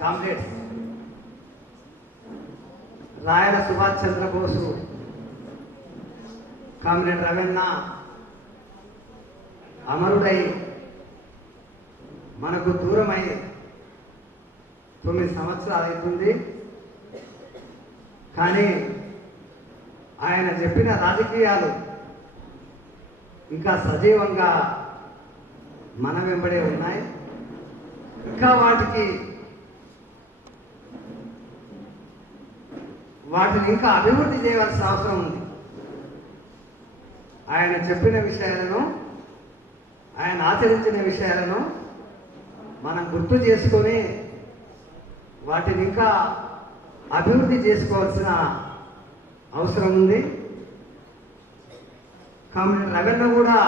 Comrades రాయల Subhash Chandra Bose, comrade Raveena అమరుడై మనకు దూరమై 9 సంవత్సరాలు అవుతుంది. కానీ ఆయన చెప్పిన రాజకీయాలు ఇంకా సజీవంగా మన వెంబడే ఉన్నాయి. ఇంకా వాటిని ఇంకా అభివృద్ధి చేయవలసిన అవసరం ఉంది. ఆయన చెప్పిన విషయాలను, ఆయన ఆచరించిన విషయాలను మనం గుర్తు చేసుకొని వాటిని ఇంకా అభివృద్ధి చేసుకోవాల్సిన అవసరం ఉంది. కామ్రేడ్ రవీణ కూడా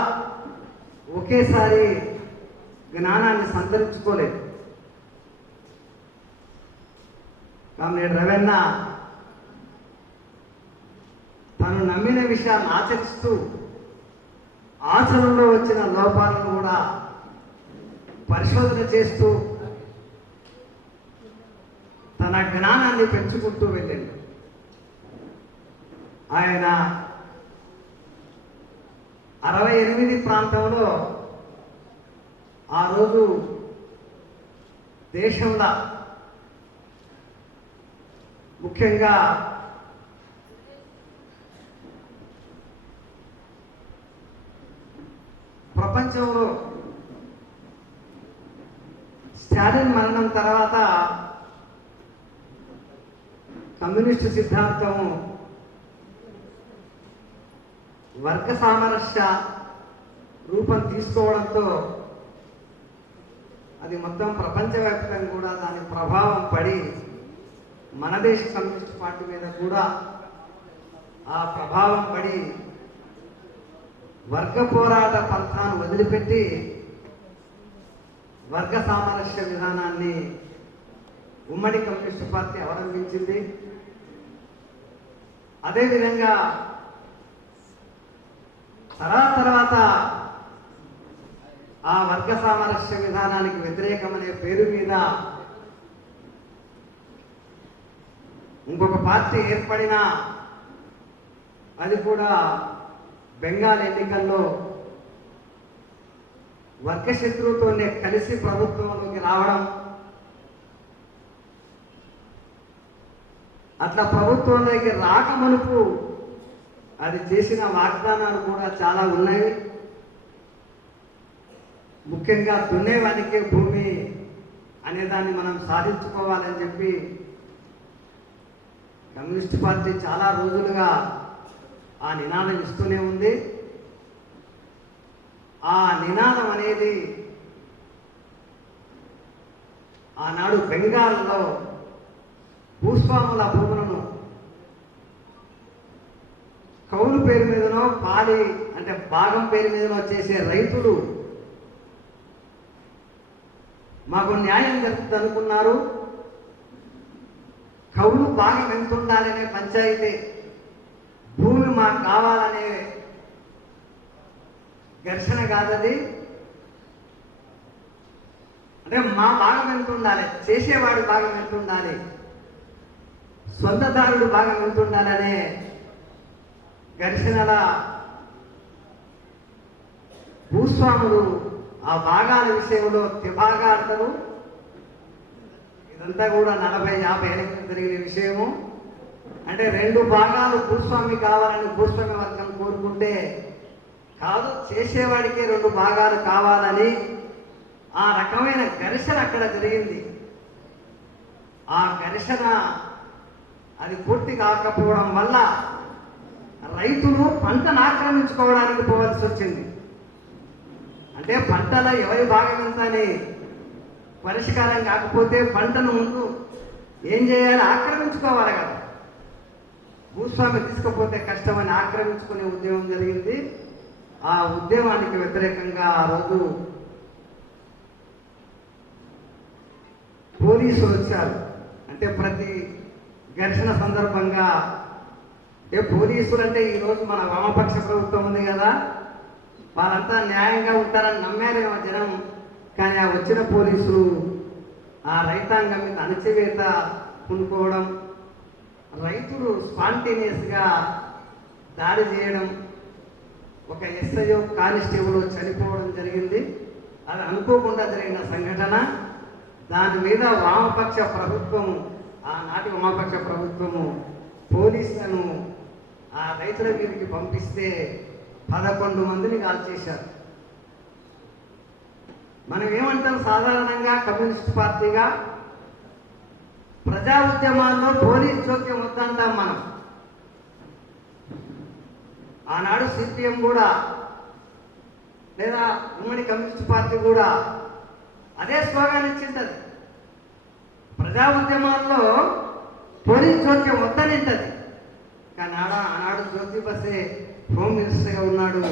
ఒకేసారి జ్ఞానాన్ని సంతరించుకోలేదు. కామ్రేడ్ రవీణ తను నమ్మిన విషయాన్ని ఆచరిస్తూ ఆచరణలో వచ్చిన లోపాలను కూడా పరిశోధన చేస్తూ తన జ్ఞానాన్ని పెంచుకుంటూ వెళ్ళింది. ఆయన 68 ప్రాంతంలో ఆ రోజు దేశంలో ముఖ్యంగా ప్రపంచంలో స్టాలిన్ మరణం తర్వాత కమ్యూనిస్టు సిద్ధాంతం వర్గ సామరస్య రూపం తీసుకోవడంతో అది మొత్తం ప్రపంచవ్యాప్తంగా కూడా దాని ప్రభావం పడి మన దేశ కమ్యూనిస్ట్ పార్టీ మీద కూడా ఆ ప్రభావం పడి వర్గ పోరాట పంథాను వదిలిపెట్టి వర్గ సామరస్య విధానాన్ని ఉమ్మడి కమ్యూనిస్టు పార్టీ అవలంబించింది. అదేవిధంగా తర్వాత ఆ వర్గ సామరస్య విధానానికి వ్యతిరేకమనే పేరు మీద ఇంకొక పార్టీ ఏర్పడినా అది కూడా బెంగాల్ ఎన్నికల్లో వర్గ శత్రువుతోనే కలిసి ప్రభుత్వంలోకి రావడం, అట్లా ప్రభుత్వంలోకి రాకమునుపు అది చేసిన వాగ్దానాలు కూడా చాలా ఉన్నాయి. ముఖ్యంగా దున్నేవానికి భూమి అనేదాన్ని మనం సాధించుకోవాలని చెప్పి కమ్యూనిస్ట్ పార్టీ చాలా రోజులుగా ఆ నినాదం ఇస్తూనే ఉంది. ఆ నినాదం అనేది ఆనాడు బెంగాల్లో భూస్వాముల భూములను కౌలు పేరు మీదనో పాలి అంటే భాగం పేరు మీదనో చేసే రైతులు మాకు న్యాయం జరుగుతుంది అనుకున్నారు. కౌలు భాగం ఎంత ఉండాలనే పంచాయతీ, భూమి మాకు కావాలనే ఘర్షణ కాదది. అంటే మా భాగం ఎంత ఉండాలి, చేసేవాడి భాగం ఎంత ఉండాలి, సొంతదారుడు భాగం ఎంత ఉండాలనే ఘర్షణల భూస్వాములు ఆ భాగాల విషయంలో తిబాగాడతారు. ఇదంతా కూడా 40-50 ఏళ్ళ క్రితం జరిగిన విషయము. అంటే 2 భాగాలు భూస్వామి కావాలని భూస్వామి వర్గం కోరుకుంటే కాదు, చేసేవాడికే 2 భాగాలు కావాలని ఆ రకమైన ఘర్షణ అక్కడ జరిగింది. ఆ ఘర్షణ అది పూర్తి కాకపోవడం వల్ల రైతులు పంటను ఆక్రమించుకోవడానికి పోవాల్సి వచ్చింది. అంటే పంటలో ఎవరి భాగం ఎంత అని పరిష్కారం కాకపోతే పంటను ముందు ఏం చేయాలి, ఆక్రమించుకోవాలి కదా. భూస్వామి తీసుకపోతే కష్టమని ఆక్రమించుకునే ఉద్యమం జరిగింది. ఆ ఉద్యమానికి వ్యతిరేకంగా ఆ రోజు పోలీసులు వచ్చారు. అంటే ప్రతి ఘర్షణ సందర్భంగా పోలీసులు అంటే ఈరోజు మన వామపక్ష ప్రభుత్వం ఉంది కదా, వాళ్ళంతా న్యాయంగా ఉంటారని నమ్మారేమో జనం. కానీ ఆ వచ్చిన పోలీసులు ఆ రైతాంగం మీద అణచివేత పూనుకోవడం, రైతులు స్పాంటేనియస్గా దాడి చేయడం, ఒక ఎస్ఐఓ కానిస్టేబుల్ చనిపోవడం జరిగింది. అది అనుకోకుండా జరిగిన సంఘటన. దాని మీద వామపక్ష ప్రభుత్వము, ఆనాటి వామపక్ష ప్రభుత్వము పోలీసులను ఆ రైతుల మీదకి పంపిస్తే 11 మందిని కాల్చేశారు. మనం ఏమంటాం సాధారణంగా కమ్యూనిస్ట్ పార్టీగా, ప్రజా ఉద్యమాల్లో పోలీస్ జోక్యం వద్దంటాం మనం. ఆనాడు సిపిఎం కూడా లేదా ఉమ్మడి కమ్యూనిస్ట్ పార్టీ కూడా అదే స్లోగాన్ ఇచ్చింటది. ప్రజా ఉద్యమాల్లో పోలీస్ జోక్యం వద్దనింటది. కానీ ఆనాడు జ్యోతి బసే హోమ్ మినిస్టర్గా ఉన్నాడు.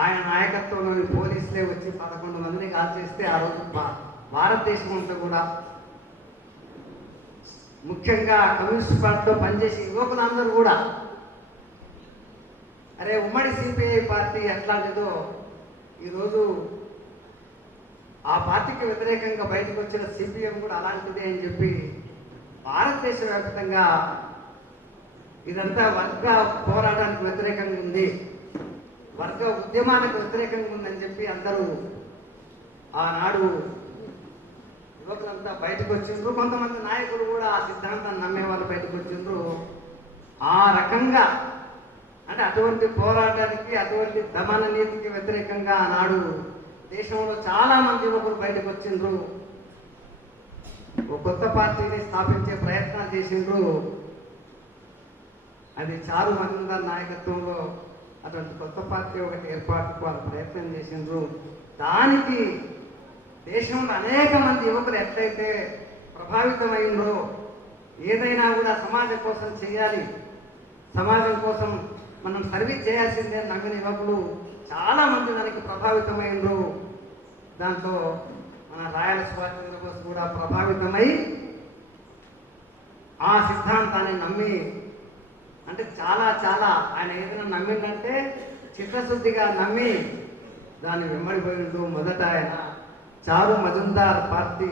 ఆయన నాయకత్వంలోని పోలీసులే వచ్చి 11 మందిని కాల్చేస్తే ఆ రోజు భారతదేశం అంతా కూడా, ముఖ్యంగా కమ్యూనిస్ట్ పార్టీలో పనిచేసే యువకులందరూ కూడా, అరే ఉమ్మడి సిపిఐ పార్టీ ఎట్లాంటిదో ఈరోజు ఆ పార్టీకి వ్యతిరేకంగా బయటకు వచ్చిన సిపిఎం కూడా అలాంటిదే అని చెప్పి భారతదేశ వ్యాప్తంగా ఇదంతా వర్గ పోరాటానికి వ్యతిరేకంగా ఉంది, వర్గ ఉద్యమానికి వ్యతిరేకంగా ఉందని చెప్పి అందరూ ఆనాడు యువకులంతా బయటకు వచ్చిండ్రు. కొంతమంది నాయకులు కూడా ఆ సిద్ధాంతాన్ని నమ్మే వాళ్ళు బయటకు వచ్చిండ్రు. ఆ రకంగా అంటే అటువంటి పోరాటానికి, అటువంటి దమన నీతికి వ్యతిరేకంగా ఆనాడు దేశంలో చాలా మంది యువకులు బయటకు వచ్చిండ్రు. ఒక కొత్త పార్టీని స్థాపించే ప్రయత్నాలు చేసిండ్రు. అది చారు మజుందార్ నాయకత్వంలో అటువంటి కొత్త పార్టీ ఒకటి ఏర్పాటుకు వాళ్ళు ప్రయత్నం చేసిండ్రు. దానికి దేశంలో అనేక మంది యువకులు ఎట్లయితే ప్రభావితమైందో, ఏదైనా కూడా సమాజం కోసం చేయాలి, సమాజం కోసం మనం సర్వీస్ చేయాల్సిందే నమ్మిన యువకులు చాలా మంది దానికి ప్రభావితమైండ్రు. దాంతో మన రాయల సుభాష్ చంద్రబోస్ కూడా ప్రభావితమై ఆ సిద్ధాంతాన్ని నమ్మి, అంటే చాలా చాలా ఆయన ఏదైనా నమ్మిందంటే చిత్తశుద్ధిగా నమ్మి దాన్ని వెంబడిపోయిండు. మొదట ఆయన చారు మజుందార్ పార్టీ